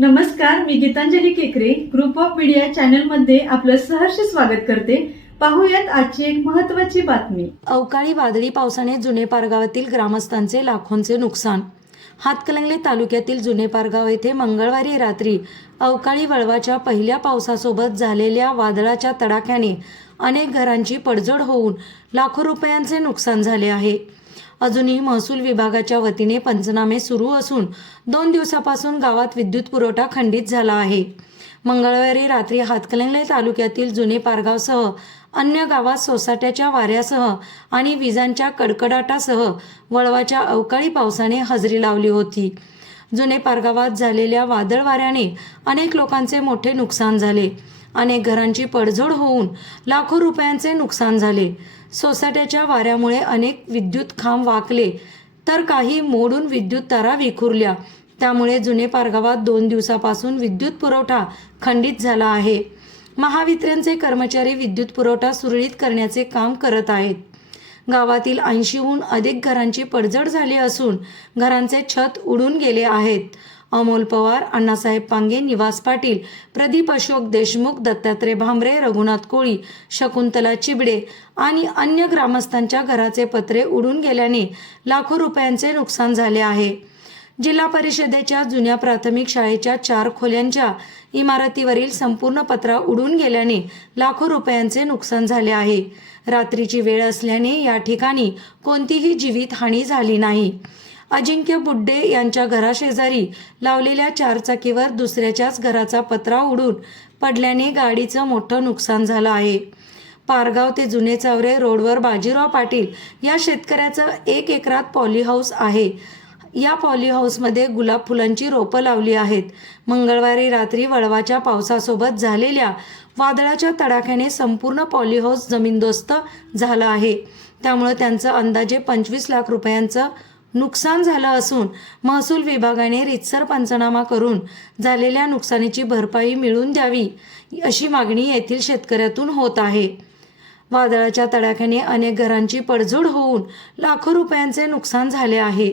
नमस्कार मी गीतांजली केकरे. Group of media चॅनलमध्ये आपलं सहर्ष स्वागत करते. पाहूयात आजची एक महत्वाची बातमी. अवकाळी वादळी पावसाने जुने पारगावातील ग्रामस्थांचे लाखोंचे नुकसान. हातकलंगले तालुक्यातील जुने पारगाव येथे मंगळवारी रात्री अवकाळी वळवाच्या पहिल्या पावसासोबत झालेल्या वादळाच्या तडाख्याने अनेक घरांची पडझड होऊन लाखो रुपयांचे नुकसान झाले आहे. अजूनही महसूल विभागाच्या वतीने पंचनामे सुरू असून दोन दिवसापासून गावात विद्युत पुरवठा खंडित झाला आहे. मंगळवारी रात्री हातकलंगले तालुक्यातील जुने पारगावसह अन्य गावात सोसाट्याच्या वाऱ्यासह आणि विजांच्या कडकडाटासह वळवाच्या अवकाळी पावसाने हजेरी लावली होती. जुने पारगावात झालेल्या वादळ वाऱ्याने अनेक लोकांचे मोठे नुकसान झाले. अनेक घरांची पडझड होऊन लाखो रुपयांचे नुकसान झाले. सोसाट्याच्या वाऱ्यामुळे अनेक विद्युत खांब वाकले तर काही मोडून विद्युत तारा विखुरल्या. त्यामुळे जुने पारगावात दोन दिवसापासून विद्युत पुरवठा खंडित झाला आहे. महावितरणचे कर्मचारी विद्युत पुरवठा सुरळीत करण्याचे काम करत आहेत. गावातील ऐंशीहून अधिक घरांची पडझड झाली असून घरांचे छत उडून गेले आहेत. अमोल पवार अण्णासाहेब पांगे निवास पाटील प्रदीप अशोक देशमुख दत्तात्रय भांबरे रघुनाथ कोळी शकुंतला चिबडे आणि अन्य ग्रामस्थांच्या घराचे पत्रे उडून गेल्याने लाखो रुपयांचे नुकसान झाले आहे. जिल्हा परिषदेच्या जुन्या प्राथमिक शाळेच्या चार खोल्यांच्या इमारतीवरील संपूर्ण पत्रा उडून गेल्याने लाखो रुपयांचे नुकसान झाले आहे. रात्रीची वेळ असल्याने या ठिकाणी कोणतीही जीवितहानी झाली नाही. अजिंक्य बुड्डे यांच्या घराशेजारी लावलेल्या चारचाकीवर दुसऱ्याच्याच घराचा पत्रा उडून पडल्याने गाडीचं मोठं नुकसान झालं आहे. पारगाव ते जुने चावरे रोडवर बाजीराव पाटील या शेतकऱ्याचं एक एकरात पॉलीहाऊस आहे. या पॉलीहाऊसमध्ये गुलाब फुलांची रोपं लावली आहेत. मंगळवारी रात्री वळवाच्या पावसासोबत झालेल्या वादळाच्या तडाख्याने संपूर्ण पॉलीहाऊस जमीनदोस्त झालं आहे. त्यामुळे त्यांचं अंदाजे पंचवीस लाख रुपयांचं नुकसान झालं असून महसूल विभागाने रितसर पंचनामा करून झालेल्या नुकसानीची भरपाई मिळवून द्यावी अशी मागणी येथील शेतकऱ्यातून होत आहे. वादळाच्या तडाख्याने अनेक घरांची पडझड होऊन लाखो रुपयांचे नुकसान झाले आहे.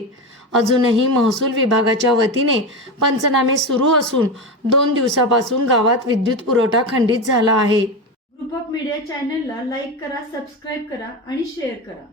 अजूनही महसूल विभागाच्या वतीने पंचनामे सुरू असून दोन दिवसापासून गावात विद्युत पुरवठा खंडित झाला आहे. ग्रुप ऑफ मीडिया चॅनलला लाईक करा सबस्क्राईब करा आणि शेअर करा.